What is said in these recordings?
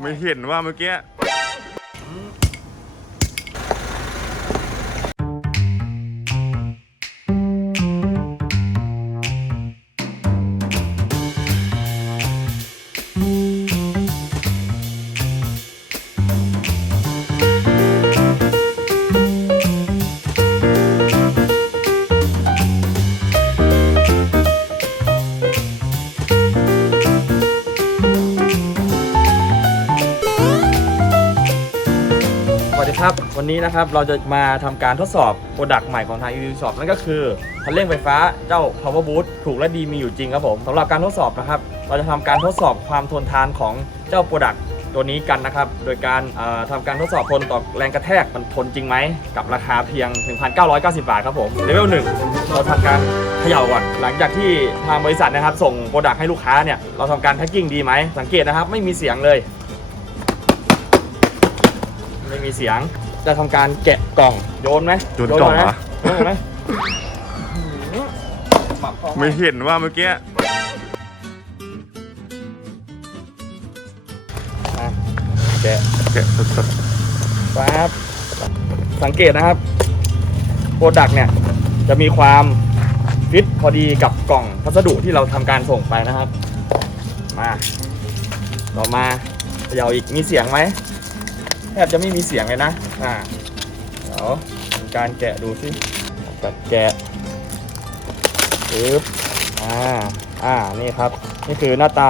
ไม่เห็นว่าเมื่อกี้ นี้นะครับเราจะมาทำการทดสอบโปรดักต์ใหม่ของทาง e ี Shop นั่นก็คือคันเร่งไฟฟ้าเจ้า Power Boost ถูกและดีมีอยู่จริงครับผมสำหรับการทดสอบนะครับ เราจะทำการทดสอบความทนทานของเจ้าโปรดักต์ตัวนี้กันนะครับ โดยการเอ่อทำการทดสอบทนต่อแรงกระแทกมันทนจริงไหม กับราคาเพียง 1,990 บาทครับผมเลเวลหนึ่งเราทำการเขย่าก่อนหลังจากที่ทางบริษัทนะครับ ส่งโปรดักต์ให้ลูกค้าเนี่ยเราทำการแพ็กกิ้งดีไหมสังเกตนะครับ ไม่มีเสียงเลย ไม่มีเสียง จะทำการแกะกล่องโยนไหมโยนกล่องเหรอ โยนไหมไม่เห็นว่าเมื่อกี้อะแกะแกะสดปั๊บสังเกตนะครับโปรดักต์เนี่ยจะมีความฟิตพอดีกับกล่องพัสดุที่เราทำการส่งไปนะครับ มา ต่อมาเขย่าอีกมีเสียงไหมแทบจะไม่มีเสียงเลยนะอ่าเดี๋ยวทำการแกะดูสิกัดแกะปึ๊บอ่าอ่านี่ครับ นี่คือหน้าตา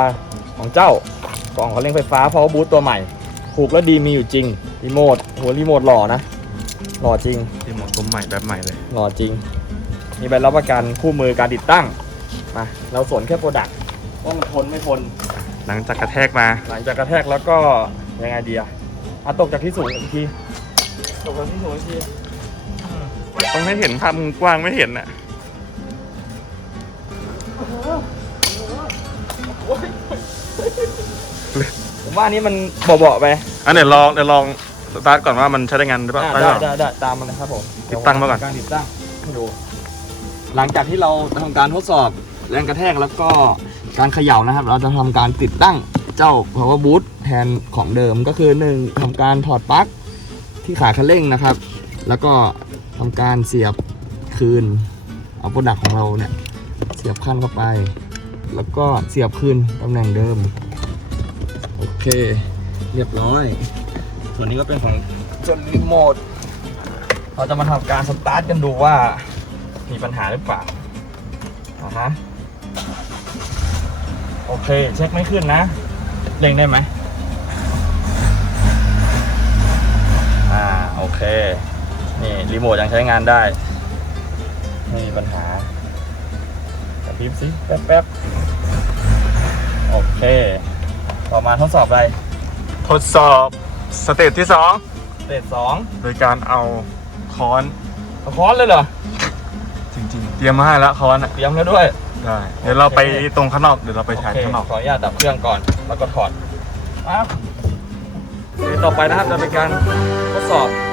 ของเจ้ากล่องเขาเร่งไฟฟ้า Power Boost ตัวใหม่ถูกและดีมีอยู่จริงรีโมทหัวรีโมทหล่อนะหล่อจริงๆที่หมดตัวใหม่แบบใหม่เลยหล่อจริง มีใบรับประกันคู่มือการติดตั้งมาเราสนแค่โปรดักต์ว่ามันทนไม่ทน หลังจากกระแทกมา หลังจากกระแทกแล้วก็ยังไงดีอะ อะตกจากที่สูงอีกทีตกจากที่สูงอีกทีต้องให้เห็นภาพมุมกว้างไม่เห็นอะผมว่าอันนี้มันเบาๆไปอันเดี๋ยวลองเดี๋ยวลองสตาร์ทก่อนว่ามันใช้ได้งานหรือเปล่าอะได้ได้เปล่าได้ได้ตามมันนะครับผมติดตั้งมาก่อน การติดตั้งให้ดู หลังจากที่เราทำการทดสอบแรงกระแทกแล้วก็การเขย่านะครับ เราจะทำการติดตั้งเจ้า power boot แทนของเดิมก็คือ 1ทำการถอดปลั๊กที่ขาคันเร่งนะครับ แล้วก็ทำการเสียบคืนเอาโปรดักของเราเนี่ยเสียบขั้นเข้าไป แล้วก็เสียบคืนตำแหน่งเดิม โอเค เรียบร้อย ส่วนนี้ก็เป็นของส่วนรีโมทเราจะมาทำการสตาร์ทกันดูว่ามีปัญหาหรือเปล่าอาฮะโอเค เช็คไม่ขึ้นนะเล็งได้ไหม โอเค นี่รีโมทยังใช้งานได้ไม่มีปัญหากระพริบสิแป๊บแป๊บโอเค ต่อมาทดสอบอะไรทดสอบสเตจที่สเตจสอง2 โดยการเอาค้อนเอาค้อนเลยเหรอ จริงๆ เตรียมมาให้แล้วค้อนอะเตรียมแล้วด้วย ได้ เดี๋ยวเราไปตรงข้างนอกเดี๋ยวเราไปใช้โอเคข้างนอก ขออนุญาตดับเครื่องก่อน แล้วก็ถอดปั๊บโอเคต่อไปนะครับจะเป็นการทดสอบส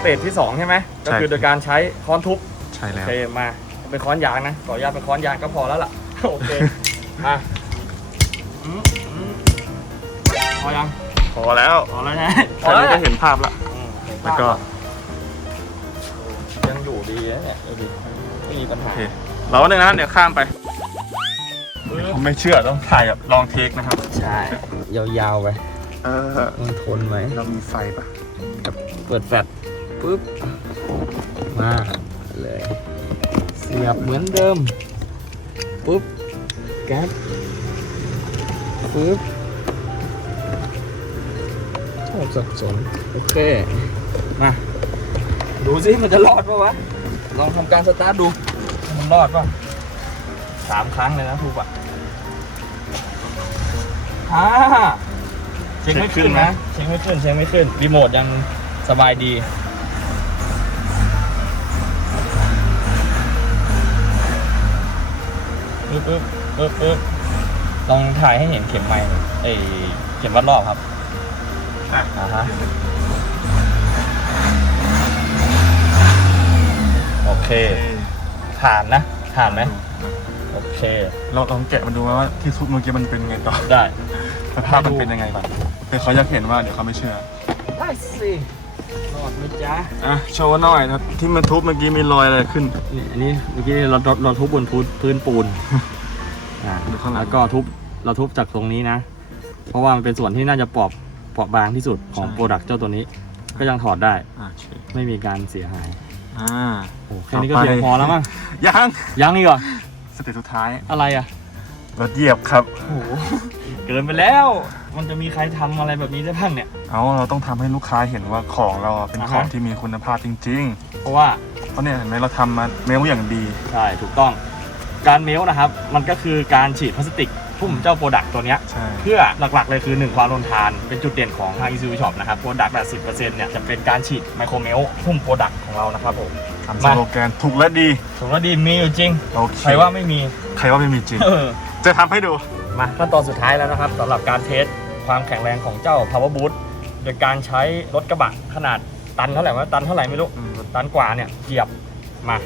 เตจที่ 2 ใช่ไหมก็คือโดยการใช้ค้อนทุบใช่โอแล้วเคมาเป็นค้อนยางนะขออนุญาตเป็นค้อนยางก็พอแล้วล่ะ โอเคอะอืมอืมพอยังพอแล้วพอแล้วนะแค่นี้ก็เห็นภาพละอืมเห็นแล้วภาพก็ยังอยู่ดีนะเนี่ยดูดิไม่มีปัญโอหาเคเราหนึ่งนะเดี๋ยวข้ามไปผมไม่เชื่อต้องถ่ายแบบลองเทคนะครับ ใช่ยาวๆไปเออมันทนไหมเรามีไฟปะเปิดแฟลช ปุ๊บ มาเลย เสียบเหมือนเดิม ปุ๊บแก๊สปุ๊บชอบสับสน โอเค มา ดูสิมันจะรอดปะวะ ลองทำการสตาร์ทดูว่ามันรอดปะสามครั้งเลยนะทูบอะอ่าเช็คไม่ขึ้นนะ เช็คไม่ขึ้น เช็คไม่ขึ้น รีโมทยังสบายดี ปึ๊บปึ๊บปึ๊บปึ๊บลองถ่ายให้เห็นเข็มไม้เอ้ยเข็มวัดรอบครับอะอ่าฮะโอเค ผ่านนะ ผ่านไหมโอเค เราลองแกะมาดูว่าที่ซุปเมื่อกี้มันเป็นไงต่อได้สภาพมันเป็นยังไงบ้างเดี๋ยวเขาอยากเห็นว่าเดี๋ยวเขาไม่เชื่อได้สิ รอดไหมจ๊ะอะโชว์หน่อยนะที่มันทุบเมื่อกี้มีรอยอะไรขึ้น นี่อันนี้เมื่อกี้เราเราเราทุบบนพื้นพื้นปูนอ่าดูข้างหลัง แล้วก็ทุบเราทุบจากตรงนี้นะ เพราะว่ามันเป็นส่วนที่น่าจะปอบเปราะบางที่สุดของใช่ โปรดักต์เจ้าตัวนี้ ก็ยังถอดได้อะโอเคไม่มีการเสียหายอ่า โอ้แค่นี้ก็ต่อไป เพียงพอแล้วมั้งยังยังอีกเหรอสเต็ปสุดท้ายอะไรอะ รถเหยียบครับ โอ้โหเกินไปแล้ว มันจะมีใครทำอะไรแบบนี้ได้บ้างเนี่ย เอาเราต้องทำให้ลูกค้าเห็นว่าของเราอะเป็นอ่าฮะของที่มีคุณภาพจริง เพราะว่า ๆ เพราะเนี่ยเห็นไหมเราทำมาเมลอย่างดี ใช่ ถูกต้อง การเมลนะครับ มันก็คือการฉีดพลาสติกพุ่มเจ้าโปรดักต์ตัวเนี้ย ใช่ เพื่อหลักๆเลยคือ 1 ความทนทาน เป็นจุดเด่นของทาง e ซูช็อปนะครับ โปรดักต์แบบ10%เนี่ยจะเป็นการฉีดไมโครเมลพุ่มโปรดักต์ของเรานะครับผมทำสมาโลแกนถูกและดีถือว่าดีมีอยู่จริง โอเคใครว่าไม่มี ใครว่าไม่มีจริง เออ จะทำให้ดู มาขั้นตอนสุดท้ายแล้วนะครับสำหรับการเทสความแข็งแรงของเจ้า Power Boost โดยการใช้รถกระบะขนาดตันเท่าไหร่วะตันเท่าไหร่ไม่รู้ อืมตันกว่าเนี่ยเหยียบมา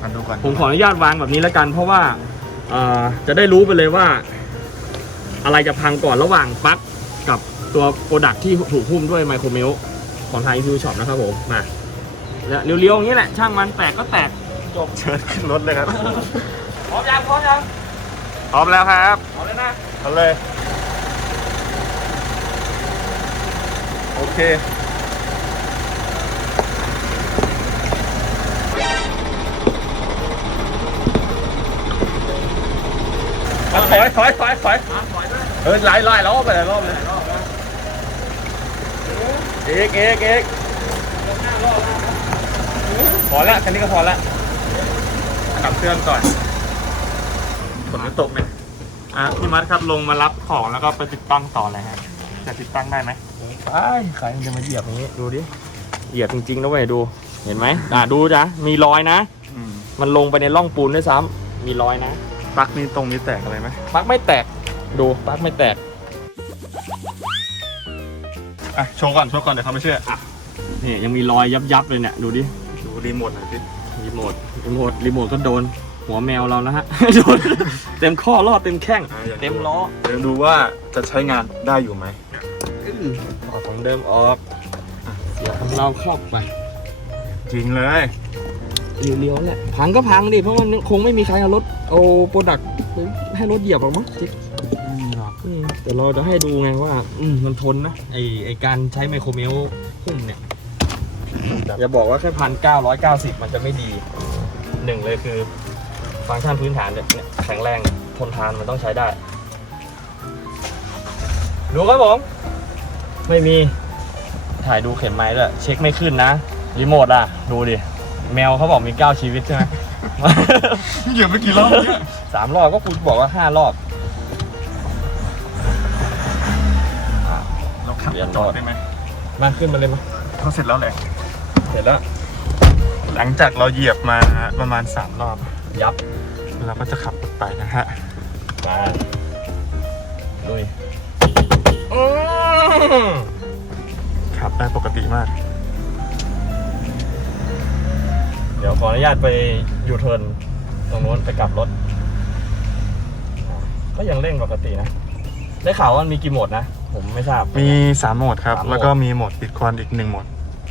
มาดูกันผมขออนุญาตวางแบบนี้แล้วกัน เพราะว่าเอ่อจะได้รู้ไปเลยว่า อะไรจะพังก่อนระหว่างปลั๊กกับตัวโปรดักที่ถูกหุ้มด้วยไมโครเมลของทาง e ซูช็อปนะครับผมมาเนี่ยเรียวๆอย่างนี้แหละ ช่างมันแตกก็แตกจบเชิญขึ้นรถเลยครับ พร้อมยังพร้อมยัง พร้อมแล้วครับเอาเลยนะเอาเลย โอเค ถอยถอยถอยถอยเออไล่ไล่รอบไปหลายรอบเลยเอกเอกเอกพอแล้วแค่นี้ก็พอแล้วกลับเครื่องก่อน ฝนไม่ตกเนี่ยอะพี่มัดครับลงมารับของแล้วก็ไปติดตั้งต่อเลยฮะจะติดตั้งได้ไหมไปใครมันจะมาเหยียบอย่างนี้ดูดิเหยียบจริงๆนะเว้ยดูเห็นไหมอ่าดูจ้ะมีรอยนะอืมมันลงไปในร่องปูนด้วยซ้ำมีรอยนะปลั๊กนี่ตรงนี้แตกอะไรไหมปลั๊กไม่แตกดูปลั๊กไม่แตกอะโชว์ก่อนโชว์ก่อนเดี๋ยวเขาไม่เชื่อนี่ยังมีรอยยับยับๆเลยเนี่ยดูดิดูรีโมทหน่อยสิรีโมทรีโมทรีโมทก็โดน หัวแมวเรานะฮะ โดนเต็มข้อรอบเต็มแข้ง อะอยากดูเต็มล้อเดี๋ยวดูว่าจะใช้งานได้อยู่ไหมถอดของเดิมออกเสียของเราครอบไปจริงเลยเลี้ยวๆแหละพังก็พังดิเพราะมันคงไม่มีใครเอารถเอาโปรดักต์ให้รถเหยียบหรอกมั้งจิ๊กอืมแต่เราจะให้ดูไงว่า อืมมันทนนะไอไอการใช้ไมโครเมลหุ้มเนี่ย อย่าบอกว่าแค่พันเก้าร้อยเก้าสิบมันจะไม่ดีหนึ่งเลยคือ ฟังก์ชันพื้นฐานเนี่ยเนี่ยแข็งแรงทนทานมันต้องใช้ได้ ดูครับผม ไม่มีถ่ายดูเข็มไม้ด้วยเช็คไม่ขึ้นนะรีโมทอะ ดูดิ แมวเขาบอกมีเก้าชีวิตใช่ไหมเหยียบไปกี่รอบเนี่ยสามรอบก็คุณบอกว่าห้ารอบเราขับเดี๋ยวจอดได้ไหมมาขึ้นมาเลยมาเขาเสร็จแล้วแหละเสร็จแล้ว หลังจากเราเหยียบมาประมาณ3รอบ ยับเราก็จะขับรถไปนะฮะมาลุยขับได้ปกติมาก เดี๋ยวขออนุญาตไปยูเทิร์นตรงนู้นไปกลับรถ ก็ยังเร่งปกตินะ ได้ข่าวว่ามันมีกี่โหมดนะ ผมไม่ทราบ มี 3 โหมดครับสามโหมดแล้วก็มีโหมดปิดควันอีก 1 โหมด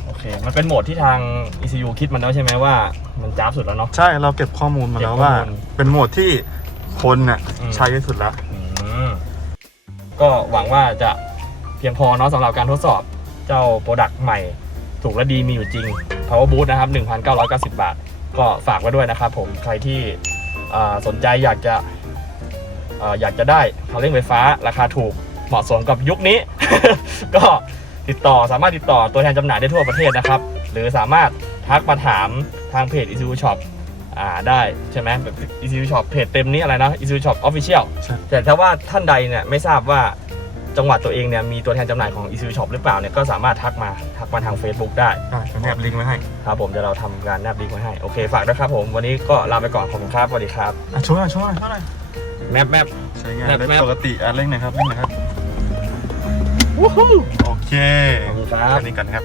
โอเค มันเป็นโหมดที่ทาง ECU คิดมันแล้วใช่ไหมว่ามันจ้าบสุดแล้วเนาะ ใช่เราเก็บข้อมูลมาแล้วเก็บข้อว่ามูลเป็นโหมดที่คนน่ะอืม ใช้ที่สุดแล้วอืมก็หวังว่าจะเพียงพอเนาะสำหรับการทดสอบเจ้าโปรดักต์ใหม่ ถูกและดีมีอยู่จริง Power Boost นะครับ 1,990 บาท ก็ฝากไว้ด้วยนะครับผมใครที่อ่าสนใจอยากจะอ่าอยากจะได้คันเร่งไฟฟ้าราคาถูกเหมาะสมกับยุคนี้ ก็ ติดต่อสามารถติดต่อตัวแทนจำหน่ายได้ทั่วประเทศนะครับ หรือสามารถทักมาถามทางเพจ Isuzu Shop อ่าได้ใช่ไหมแบบ Isuzu Shop เพจเต็มนี้อะไรนะ Isuzu Shop Official ใช่ แต่ถ้าว่าท่านใดเนี่ยไม่ทราบว่าจังหวัดตัวเองเนี่ยมีตัวแทนจำหน่ายของ Isuzu Shop หรือเปล่าเนี่ยก็สามารถทักมาทักมาทาง Facebook ได้อะเดี๋ยวแนบลิงก์ไว้ให้ครับผมเดี๋ยวเราทำการแนบลิงก์ไว้ให้โอเคฝากด้วยครับผมวันนี้ก็ลาไปก่อนขอบคุณครับสวัสดีครับอะช่วยหน่อยช่วยหน่อยช่วยหน่อยแมปแมป ใช้งานแมปได้แมปปกติอะเร่งหน่อยครับเร่งหน่อยครับวู้ฮู้ โอเคขอบคุณครับ แค่นี้กันครับ